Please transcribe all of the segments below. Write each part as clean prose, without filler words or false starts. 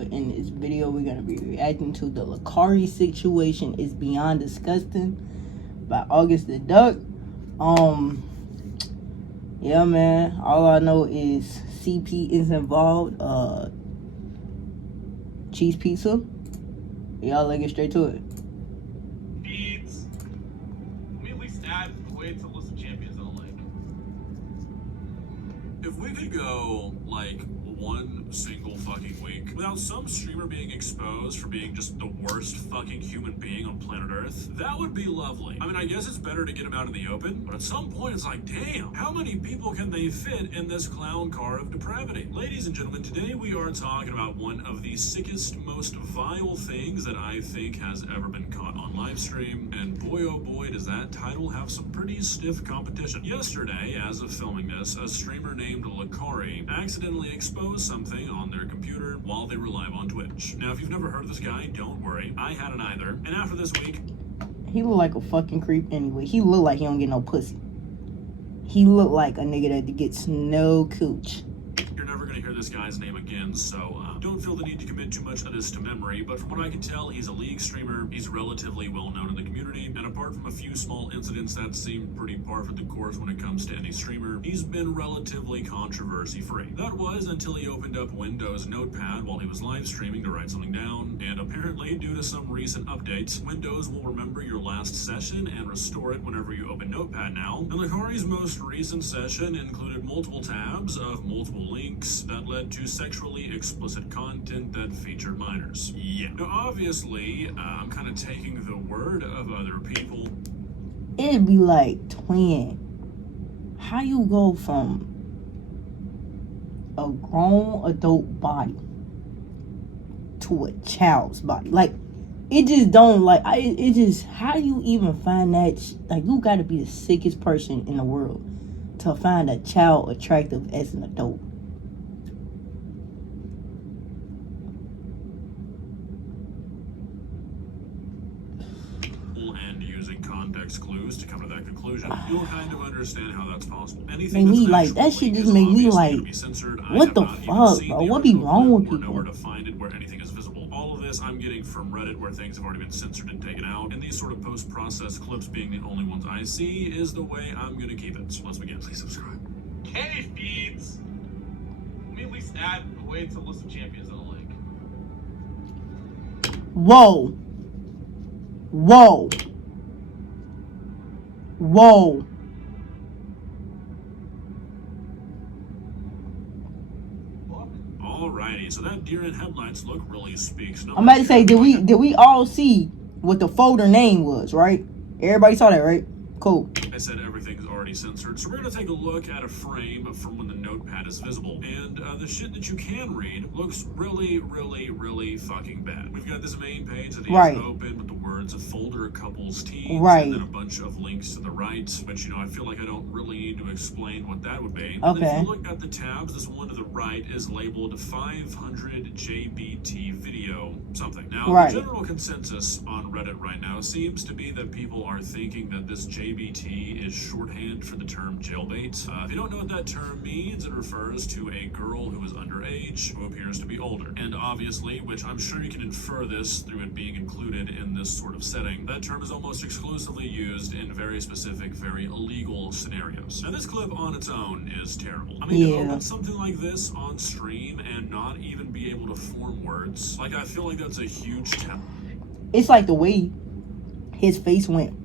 in this video, we're going to be reacting to the Lecari situation is beyond disgusting by AugustTheDuck. Yeah, man. All I know is CP is involved. Cheese pizza. Y'all, let's get straight to it. Beats. Let me at least add the way to list of champions I don't like. If we could go, like, one single fucking week without some streamer being exposed for being just the worst fucking human being on planet Earth, that would be lovely. I mean, I guess it's better to get him out in the open, but at some point it's like, damn, how many people can they fit in this clown car of depravity? Ladies and gentlemen, today we are talking about one of the sickest, most vile things that I think has ever been caught on live stream, and boy oh boy does that title have some pretty stiff competition. Yesterday, as of filming this, a streamer named Lecari accidentally exposed something on their computer while they were live on Twitch. Now, if you've never heard of this guy, don't worry. I hadn't either. And after this week... He look like a fucking creep anyway. He look like he don't get no pussy. He look like a nigga that gets no cooch. You're never going to hear this guy's name again, so don't feel the need to commit too much of this to memory, but from what I can tell, he's a League streamer, he's relatively well known in the community, and apart from a few small incidents that seem pretty par for the course when it comes to any streamer, he's been relatively controversy-free. That was until he opened up Windows Notepad while he was live streaming to write something down, and apparently, due to some recent updates, Windows will remember your last session and restore it whenever you open Notepad now. And Lecari's most recent session included multiple tabs of multiple links that led to sexually explicit content that featured minors. Yeah. Now, obviously, I'm kind of taking the word of other people. It'd be like, twin, how you go from a grown adult body to a child's body? Like, it just don't, like, it just, how do you even find that? Like, you gotta be the sickest person in the world to find a child attractive as an adult. And using context clues to come to that conclusion, you'll kind of understand how that's possible. Anything me like that shit just make me like, what the fuck, bro? What be wrong with people? Nowhere to find it where anything is visible. All of this I'm getting from Reddit, where things have already been censored and taken out, and these sort of post-processed clips being the only ones I see is the way I'm gonna keep it. So let's begin. Please subscribe. Kenny Beats. Let me at least add the way to list of champions I don't like. Whoa. Whoa. Whoa. Alrighty, so that deer in headlights look really speaks. I'm about to say, did we all see what the folder name was, right? Everybody saw that, right? Cool. I said everything's already censored, so we're going to take a look at a frame from when the notepad is visible. And the shit that you can read looks really, really, really fucking bad. We've got this main page that is open with the words of folder couples teens, and then a bunch of links to the right, which, you know, I feel like I don't really need to explain what that would be. And if you look at the tabs, this one to the right is labeled 500 JBT video something. Now, the general consensus on Reddit right now seems to be that people are thinking that this JBT is shorthand for the term jailbait. If you don't know what that term means, it refers to a girl who is underage who appears to be older. And obviously, which I'm sure you can infer this through it being included in this sort of setting, that term is almost exclusively used in very specific, very illegal scenarios. Now, this clip on its own is terrible. I mean, to open something like this on stream and not even be able to form words, like, I feel like that's a huge tell. It's like the way his face went.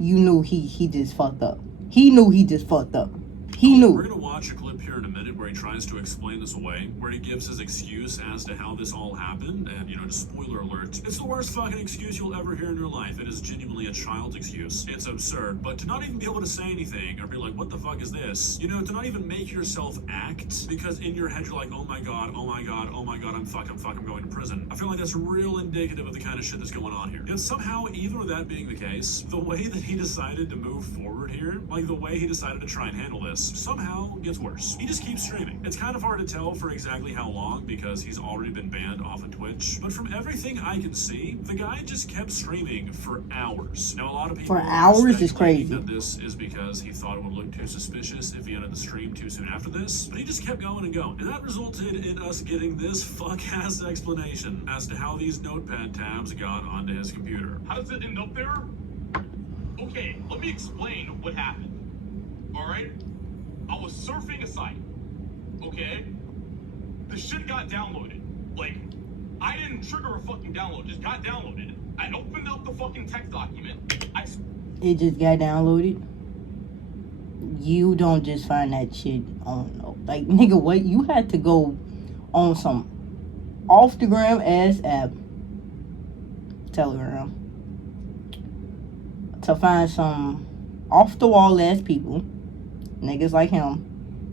You knew he just fucked up. He knew he just fucked up. He knew. We're going to watch a clip here in a minute where he tries to explain this away, where he gives his excuse as to how this all happened, and, you know, just spoiler alert, it's the worst fucking excuse you'll ever hear in your life. It is genuinely a child's excuse. It's absurd, but to not even be able to say anything, or be like, what the fuck is this? You know, to not even make yourself act, because in your head you're like, oh my god, oh my god, oh my god, I'm fucking going to prison. I feel like that's real indicative of the kind of shit that's going on here. Yet somehow, even with that being the case, the way that he decided to move forward here, like the way he decided to try and handle this, somehow gets worse. He just keeps streaming. It's kind of hard to tell for exactly how long because he's already been banned off of Twitch, but from everything I can see, the guy just kept streaming for hours. Now, a lot of people for hours is crazy. That this is because he thought it would look too suspicious if he ended the stream too soon after this, but he just kept going and going, and that resulted in us getting this fuck-ass explanation as to how these notepad tabs got onto his computer. How does it end up there? Okay, let me explain what happened. Alright? I was surfing a site. Okay? The shit got downloaded. Like, I didn't trigger a fucking download, just got downloaded. I opened up the fucking text document. It just got downloaded. You don't just find that shit on, like, nigga, what? You had to go on some off the gram ass app, Telegram, to find some off the wall ass people, niggas like him,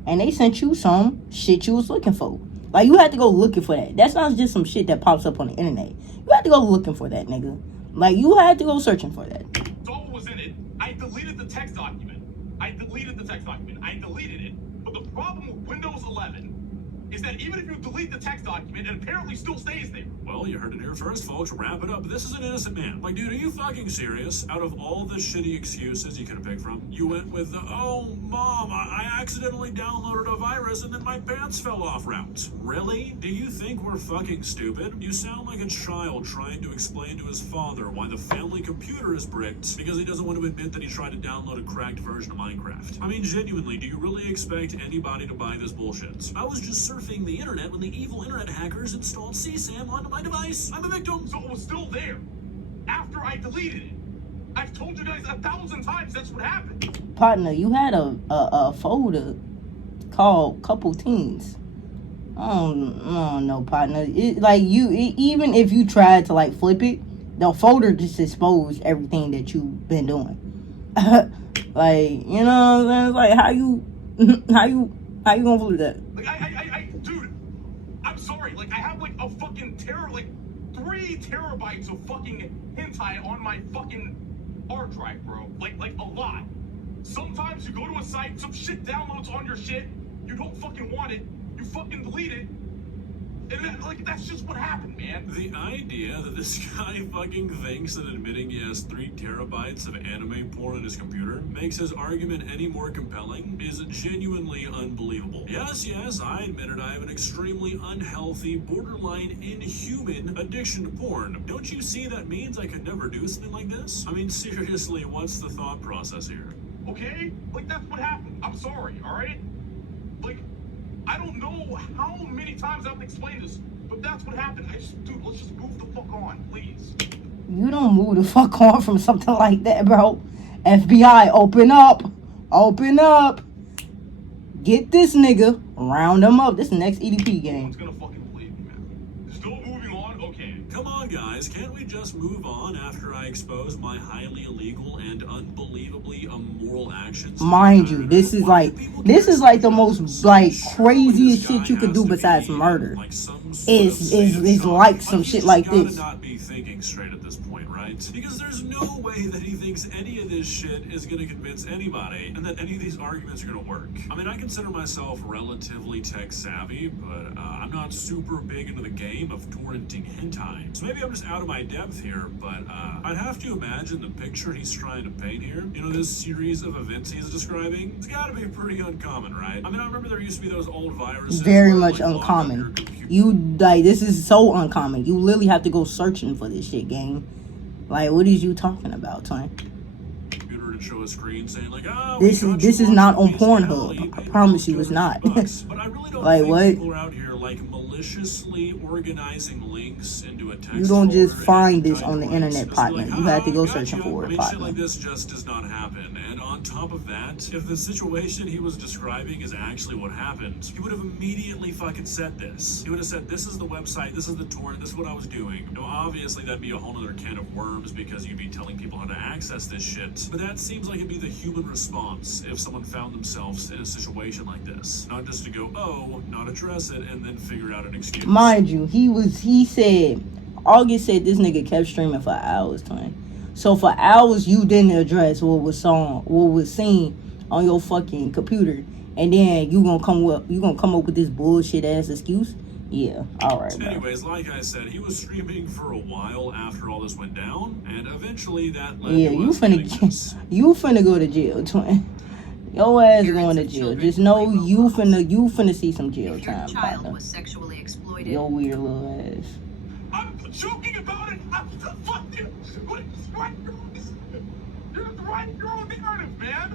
and they sent you some shit you was looking for. Like, you had to go looking for that. That's not just some shit that pops up on the internet. You had to go looking for that, nigga. Like, you had to go searching for that. So what was in it? I deleted the text document. I deleted it. But the problem with Windows 11 is that even if you delete the text document, it apparently still stays there. Well, you heard it here first, folks. Wrap it up. This is an innocent man. Like, dude, are you fucking serious? Out of all the shitty excuses you could have picked from, you went with the, oh, Mom, I accidentally downloaded a virus and then my pants fell off route. Really? Do you think we're fucking stupid? You sound like a child trying to explain to his father why the family computer is bricked because he doesn't want to admit that he tried to download a cracked version of Minecraft. I mean, genuinely, do you really expect anybody to buy this bullshit? I was just surfing the internet when the evil internet hackers installed CSAM onto my device. I'm a victim. So it was still there after I deleted it. I've told you guys 1,000 times that's what happened. Partner, you had a folder called Couple Teens. I don't know, partner. Even if you tried to like flip it, the folder just exposed everything that you've been doing. Like, you know what I'm saying? Like, how you gonna flip that? Like, dude, I'm sorry. Like, I have like a fucking 3 terabytes of fucking hentai on my fucking hard drive, bro. Like a lot. Sometimes you go to a site, some shit downloads on your shit, you don't fucking want it, you fucking delete it, and that's just what happened, man. The idea that this guy fucking thinks that admitting he has 3 terabytes of anime porn on his computer makes his argument any more compelling is genuinely unbelievable. Yes, I admitted I have an extremely unhealthy, borderline inhuman addiction to porn. Don't you see that means I could never do something like this? I mean, seriously, what's the thought process here? Okay? Like, that's what happened. I'm sorry, alright? Like, I don't know how many times I've explained this, but that's what happened. Dude, let's just move the fuck on, please. You don't move the fuck on from something like that, bro. FBI, open up. Open up. Get this nigga. Round him up. This is the next EDP game. One's gonna fucking believe me, man. Still moving on? Okay. Come on, guys. Can't we just move on after I expose my highly illegal and unbelievably immoral actions? Mind you, this is like the most like craziest shit you could do besides murder. Is like some shit like this. Not be thinking straight at this point, right? Because there's no way that he thinks any of this shit is going to convince anybody and that any of these arguments are going to work. I mean, I consider myself relatively tech savvy, but I'm not super big into the game of torrenting hentai. So maybe I'm just out of my depth here, but I'd have to imagine the picture he's trying to paint here. You know, this series of events he's describing, it's got to be pretty uncommon, right? I mean, I remember there used to be those old viruses. Very much uncommon. This is so uncommon. You literally have to go searching for this shit, gang. Like, what is you talking about, twin? Computer to show a screen saying like, oh, this is not on Pornhub. I promise you, it's not. But I really don't like, think what? People are out here like maliciously organizing links into a text. You don't just find this on the internet, partner. You have to go searching for it, partner. Shit like this just does not happen. And on top of that, if the situation he was describing is actually what happened, he would have immediately fucking said this. He would have said, this is the website, this is the torrent, this is what I was doing. Now, obviously, that'd be a whole other can of worms because you'd be telling people how to access this shit. But that seems like it'd be the human response if someone found themselves in a situation like this. Not just to go, oh, not address it, and then figure out an excuse. Mind you, August said this nigga kept streaming for hours, twin. So for hours, you didn't address what was seen on your fucking computer. and then you gonna come up with this bullshit ass excuse? Yeah, alright, bro. Anyways, like I said, he was streaming for a while after all this went down, and eventually that led Yeah, to you us getting finna go to jail, twin. Your ass going to jail. Just know you finna see some jail If your time, child partner. was sexually exploited. Your weird little ass. I'm joking about it. I'm the fuck you. What is right, girl? You're the right girl narrative, man.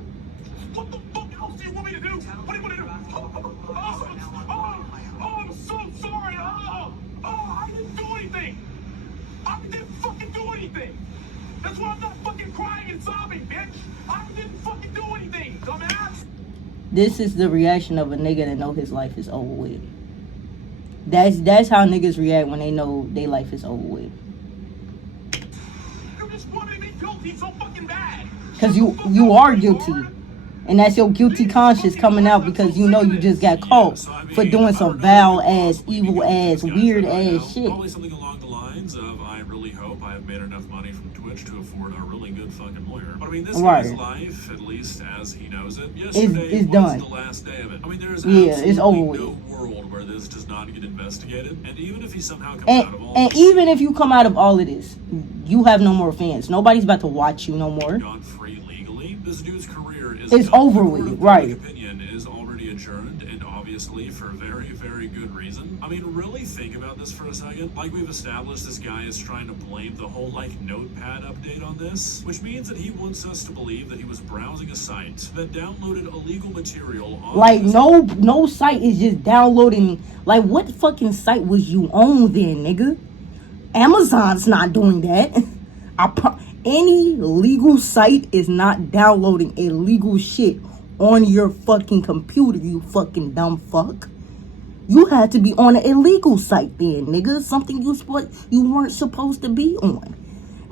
What the fuck else do you want me to do? What do you want to do? I'm so sorry. I didn't do anything. I didn't fucking do anything. That's why I'm not fucking crying and sobbing, bitch. I didn't fucking do anything, dumbass. This is the reaction of a nigga that know his life is over with. That's how niggas react when they know their life is over with. You just wanted to be guilty so fucking bad. Cause you are guilty. And that's your guilty conscience coming out because you know you just got caught for doing some foul ass, evil ass, weird ass shit. Probably something along the lines of, I really hope I have made enough money from Twitch to afford a really good fucking lawyer. But I mean, this guy's life, at least as he knows it, yesterday it's was done. The last day of it. I mean, there's it's over with. no world where this does not get investigated. And even if he somehow comes out of all and this, even if you come out of all of this, you have no more fans. Nobody's about to watch you no more. gone free legally, this dude's career is It's done. over The with, court of right. public opinion is already adjourned, and obviously for very, very good reason. I mean, really think about this for a second. Like we've established, this guy is trying to blame the whole, like, notepad update on this, which means that he wants us to believe that he was browsing a site that downloaded illegal material on Like his- no site is just downloading. Like, what fucking site was you on then, nigga? Amazon's not doing that. Any legal site is not downloading illegal shit on your fucking computer, you fucking dumb fuck. You had to be on an illegal site then, nigga. Something you weren't supposed to be on.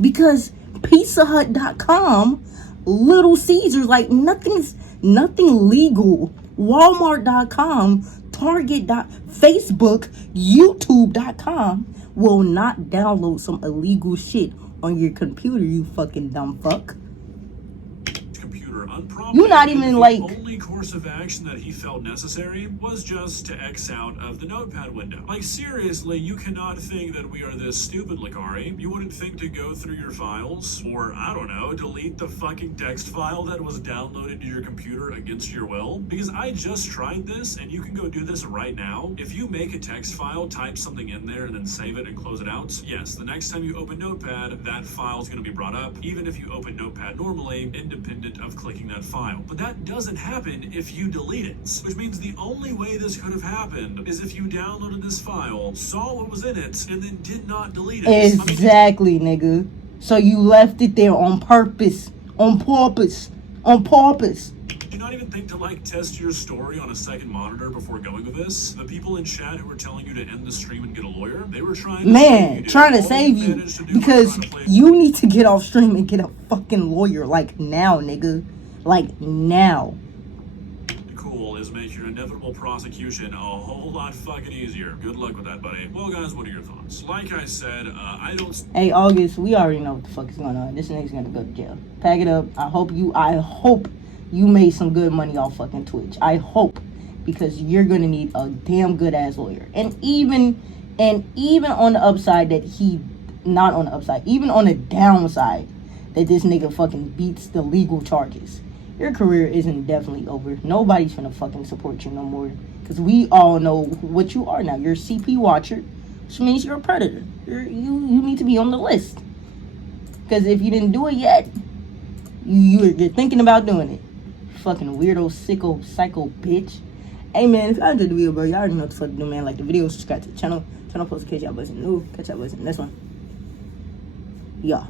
Because PizzaHut.com, Little Caesars, like nothing legal. Walmart.com, Target. Facebook, YouTube.com will not download some illegal shit on your computer, you fucking dumb fuck. computer unprompted. You not even, and the like- only course of action that he felt necessary was just to X out of the notepad window. Like, seriously, you cannot think that we are this stupid, Lecari. You wouldn't think to go through your files, or, I don't know, delete the fucking text file that was downloaded to your computer against your will? Because I just tried this, and you can go do this right now. If you make a text file, type something in there, and then save it and close it out, yes, the next time you open Notepad, that file is going to be brought up, even if you open Notepad normally, independent of clicking that file. But that doesn't happen if you delete it, which means the only way this could have happened is if you downloaded this file, saw what was in it, and then did not delete it. Exactly, nigga. So you left it there on purpose. On purpose. Did you not even think to, like, test your story on a second monitor before going with this? The people in chat who were telling you to end the stream and get a lawyer, they were trying to save you, dude. Trying to All save you you. managed to do was Because try to play- you need to get off stream and get a fucking lawyer. Like, now, nigga. Like, now. Cool is make your inevitable prosecution a whole lot fucking easier. Good luck with that, buddy. Well, guys, what are your thoughts? Like I said, I don't... Hey, August, we already know what the fuck is going on. This nigga's gonna go to jail. Pack it up. I hope you made some good money off fucking Twitch. I hope. Because you're gonna need a damn good ass lawyer. And even on the upside that not on the upside, even on the downside that this nigga fucking beats the legal charges, your career isn't definitely over. Nobody's gonna fucking support you no more. Because we all know what you are now. You're a CP watcher, which means you're a predator. You need to be on the list. Because if you didn't do it yet, you're thinking about doing it. Fucking weirdo, sicko, psycho bitch. Hey man, if y'all enjoyed the video, bro, y'all already know what the fuck to do, man. Like the video, subscribe to the channel, turn on post in case y'all wasn't new. Catch y'all boys in the next one. Yeah.